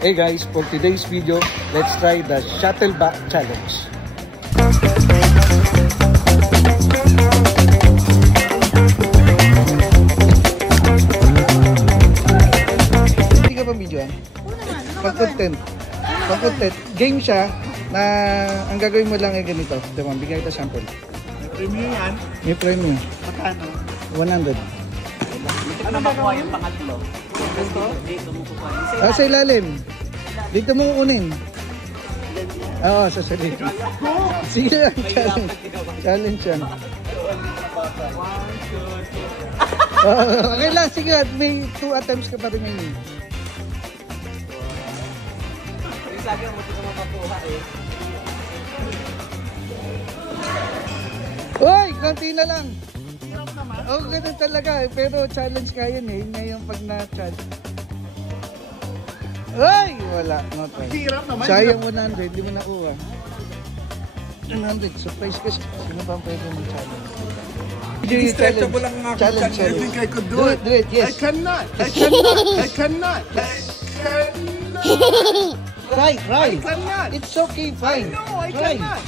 Hey guys, for today's video, let's try the shuttle back challenge. Hindi ka pa videoan? Pag-content. Pag-content. Game siya na ang gagawin mo lang ay ganito. Diba, bigyan kita sample. May premium yan? May premium. Magkano? 100. Ano ba kuha yung pangatlo? Gusto? Dito mo kukuha. Sa ilalim. Dito mo kukunin. Oo, sa sarili. Sige lang, challenge. Challenge yan. Okay lang, sige. May 2 attempts ka pa remaining. Sabi mo, dito mo makuha eh. Uy, konti na lang. Oo, ganun talaga. Pero challenge ka yun eh. Ngayon pag na-challenge. Ay, wala. No try. Hirap naman. Sayang 100, di mo nakuha. 100, surprise ka siya. Sino ba ang pwede mong challenge? Stretchable lang nga. Challenge, I think I could do it. Do it, yes. I cannot. I cannot. I cannot. I cannot. Try. I cannot. It's okay, fine. No, I Try. cannot.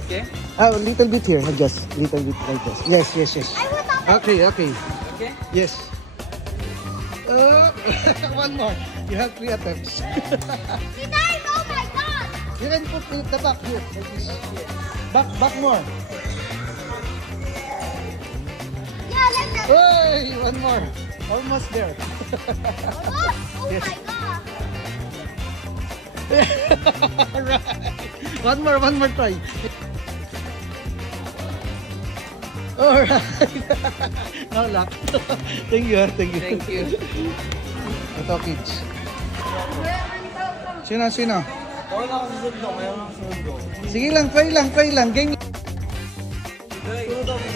Okay? A little bit here, just little bit like this. Yes. Okay. Okay? Yes. One more. You have 3 attempts. Oh my god! You can put the back here, like this. Back more. Yeah, like that. Hey, one more. Almost there. Oh Yes. my god! Alright. One more try. Alright. No luck. Thank you. Thank you. Ito, kids. Sino? Okay na ako susundo. Mayroon ako susundo. Sige lang, try lang. Game.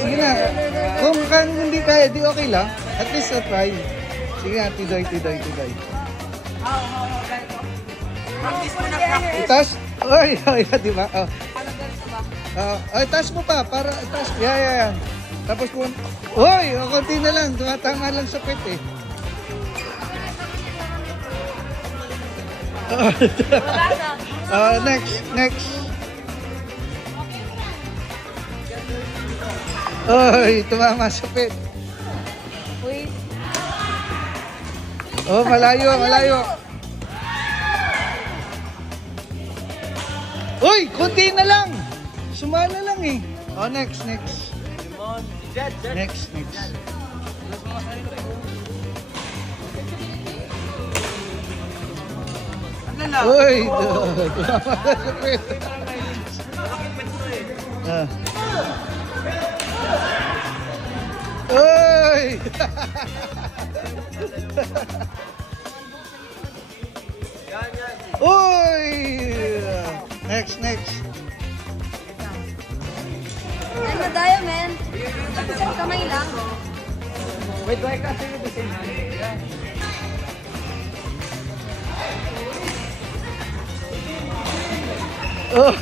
Sige na. Kung hindi kaya, di okay lang. At least try. Sige na, tidoy. Practice mo na practice. Itas. Oy, di ba? Oh. Ay, taas mo pa para taas. Yeah. Tapos po. Oy, konti na lang, tumatama lang sa pet eh. Next. Oy, tumama sa pet. Uy. Oh, malayo. Uy, konti na lang. Sumala lang eh. Oh, next. Next. Uy, tumama sa pet. Uy! Uy! Next. Yan na tayo, man. Isang kamay lang. Wait, why can't you do the same hand? Oh.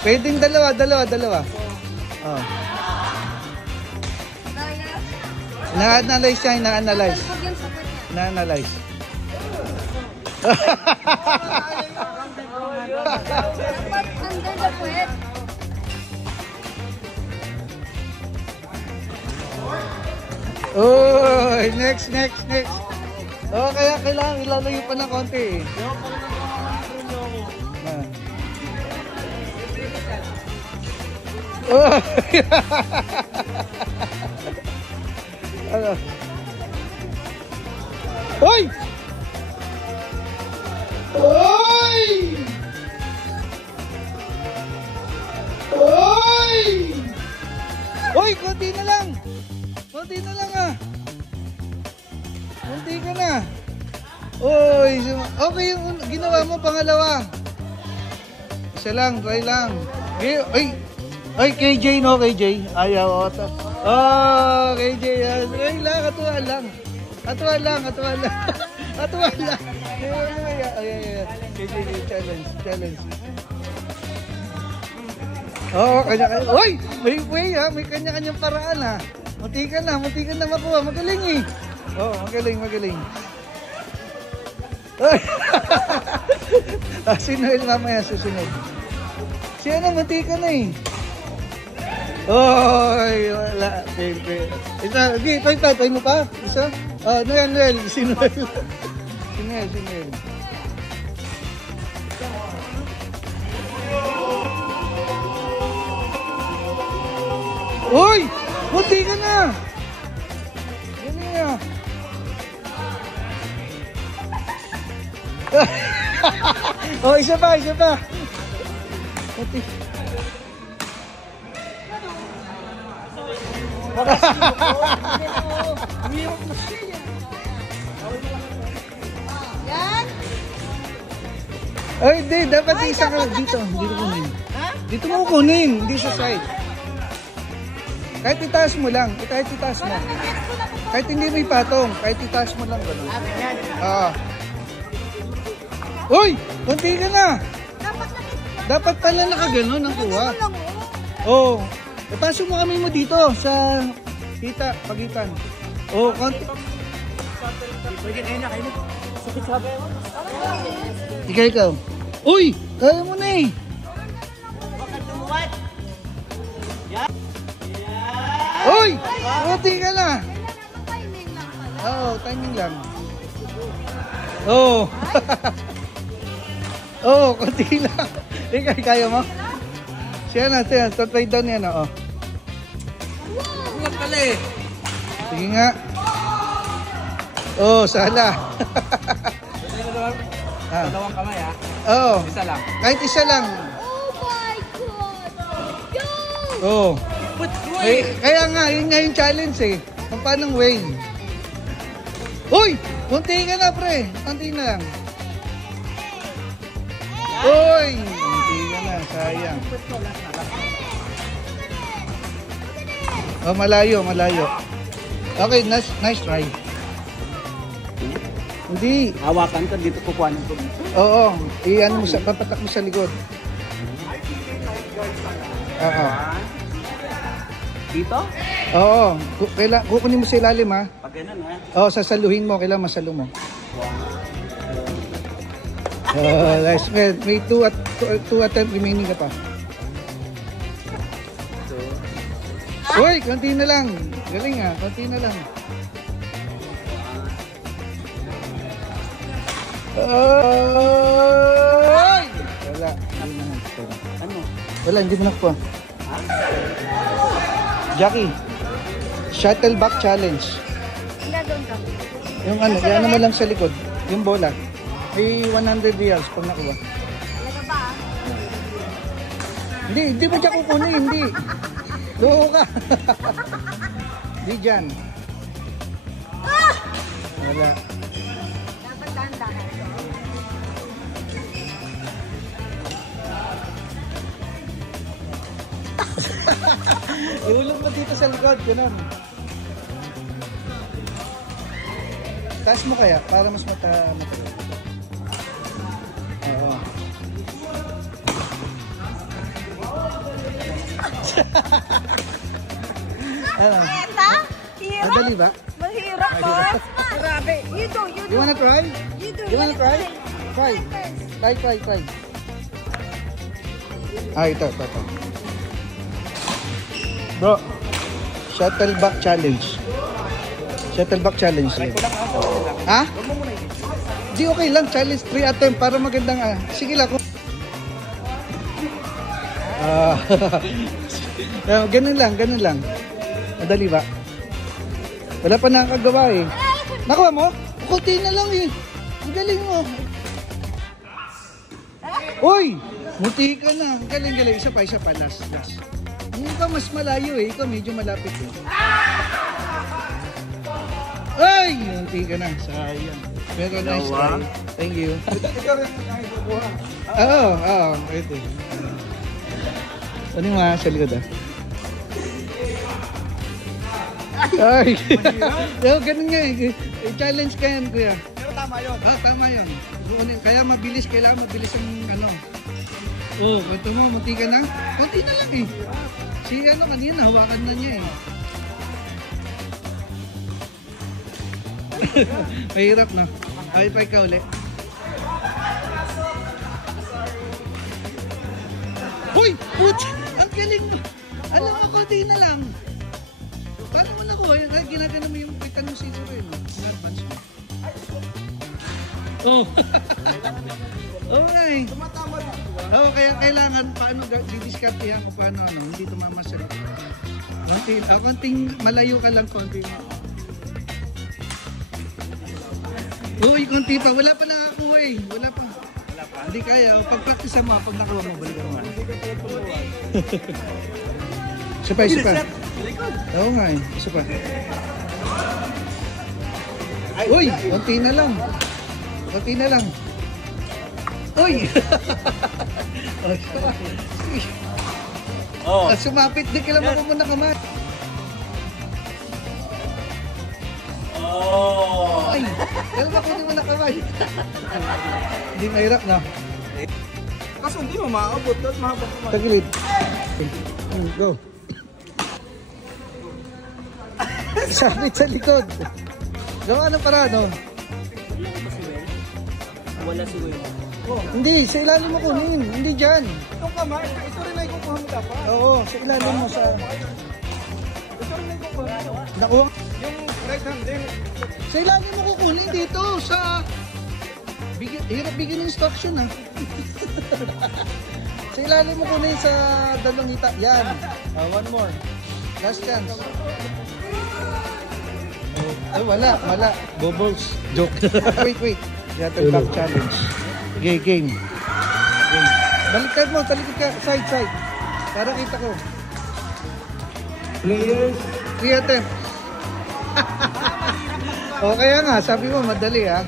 Pwedeng dalawa. Oh. Na-analyze siya, na-analyze. Na-analyze. Dapat under the puwet. Oh, next. Oh, kaya kailangan ilalayo pa ng konti eh. Oh. Ano? Hoy! Hoy, konti na lang ah. Konti ka na. Oy, okay yung ginawa mo, pangalawa. Isa lang, try lang. Ay, KJ no, KJ. Ayaw, oh, KJ. Try lang, katuwa lang. KJ, challenge. Oo, kanya-kanya. Uy! May way ha, may kanya-kanyang paraan ha. Munti ka na makuha. Magaling eh. Oo, magaling. Uy! Si Noel mamaya susunod. Si ano, munti ka na eh. Oy, wala. Isa, okay, try mo pa. Isa. Noel, si Noel. Si Noel. Uy! Munti ka na! Ganun nga. Oh, isa pa. Munti. Yan. Ay, hindi. Dapat isa ka dito. Dito kunin. Dito mo kunin. Hindi sa side. Kahit itaas mo lang. Kahit itaas mo. Kahit hindi may patong. Kahit itaas mo lang. Ganun. Uy! Kunti ka na. Dapat pala nakaganon ang kuha. Oo. Ipasok mo kami mo dito sa pagitan. Oo, konti. Ikaw. Uy! Kaya mo na eh. Uy! Kunti ka na. Oo, timing lang. Oo. Oo, kunti lang. Ikaw, kaya mo? Siya natin, try down yan. Oo. Huwag pala eh. Sige nga. Oo, sala. Dalawang kamay ha. Oo. Isa lang. Kahit isa lang. Oh my God! Yo! Oo. Kaya nga, yun nga yung challenge eh. Kung paanong way. Uy! Kunti ka na pre. Kunti na lang. Uy! Kunti ka na. Sayang. Oh, malayo. Okay, nice try. Hindi. Hawakan ka dito, kukuha ng tubig. Oo. I-ano mo papatak mo sa likod. Oo. Dito? Oo. Kukunin mo sa ilalim ha. Pag ganun ha. Oo, sasaluhin mo. Kailangan masalo mo. Guys, may 2 attempt remaining ka pa. Uy, konti na lang. Galing ha, konti na lang. Ay! Wala. Ano? Wala, hindi mo nakuha. Jackie, Shuttle-back challenge. Ang gagawin ka. Yung ano, yan naman lang sa likod. Yung bola. May 100 reals pag nakuha. Talaga ba? Hindi mo siya kukunin, hindi. Loko ka. Hindi dyan. Wala. Dapat dahan-dahan. Iulog mo dito sa likod, ganun. Taas mo kaya, para mas matagal. Oo. Ano? Eta? Hirap? Madali ba? Mahirap boss. Grabe. You do. You wanna try? You do. You wanna try? Try. Try. Ito. Bro, Shuttle-back challenge. Shuttle-back challenge. Ha? Di okay lang, challenge 3 attempt para magandang sige lang. Ganun lang. Madali ba? Wala pa nakakagawa eh. Nakuha mo? Kunti na lang eh. Ang galing mo. Uy! Muti ka na. Galing. Isa pa. Last. Ikaw mas malayo eh. Ikaw medyo malapit eh. Ay! Muti ka na. Sayang. Pero nice try. Thank you. Ikaw rin kukuha. Oo. Ito. Ano yung mga sa likod ah? Ay! Ganun nga eh. Challenge ka yan, kuya. Pero tama yun. Tama yun. Kaya mabilis. Kailangan mabilis ang ano. Oh, ito mo, munti ka na. Kunti na lang eh. Si ano kanina, hawakan na niya eh. Mahirap na. Ay pa ikaw ulit. Hoy! Putz! Ang galing mo! Alam mo, kunti na lang. Paano mo nakuha? Ay, ginagano mo yung pitan mo siguro yun. In-advance mo. Oh! Okay. Tumatama na. Oo, kaya kailangan paano didiskartehan kung paano hindi tumama sa konting malayo ka lang konting. Uy, konti pa. Wala pa nakakuha eh. Wala pa. Hindi kaya. Pag-practice mo, pag nakuha mo, balikan mo. Isa pa, isa pa. Oo nga eh. Isa pa. Uy, konti na lang. Konti na lang. Uy! Oh. Sumapit din kailan mo muna kamay. Oh. Ay! Kailan ako hindi mo na kamay. Hindi mahirap na. Kaso hindi mo maabot. Tapos mahabot mo. Tagilid. Go. Sabit sa likod. Gawa ng parado. Wala si Will. Hindi, sa ilalim mo kunin. Hindi dyan. Itong kamay, ito rin ay kukuha mo dapat. Oo, sa ilalim mo sa... Ito rin ay kukuha mo. Nakuha. Yung right hand din. Sa ilalim mo kukunin dito sa... Hirap bigyan ng instruction ha. Sa ilalim mo kunin sa dalawang hita. Yan. One more. Last chance. Ay, wala. Bubbles. Joke. Wait. Yatag back challenge. Game. Baliktad mo, talikod ka. Side. Para kita ko. Players. 3 attempts. O kaya nga, sabi mo madali ha.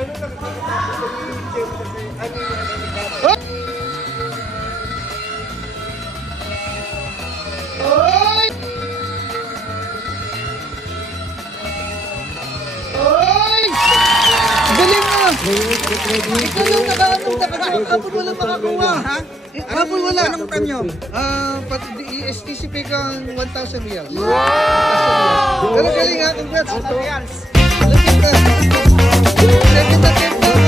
Ano lang Oh! Oy! Oy! Galing mo! Ikaw lang nakaanong kapag walang makakuha, ha? Kapag wala. Anong time nyo? I-STCP kang 1,000 reals. Wow! Pero galing ha, congrats. 1,000 reals. Second attempt.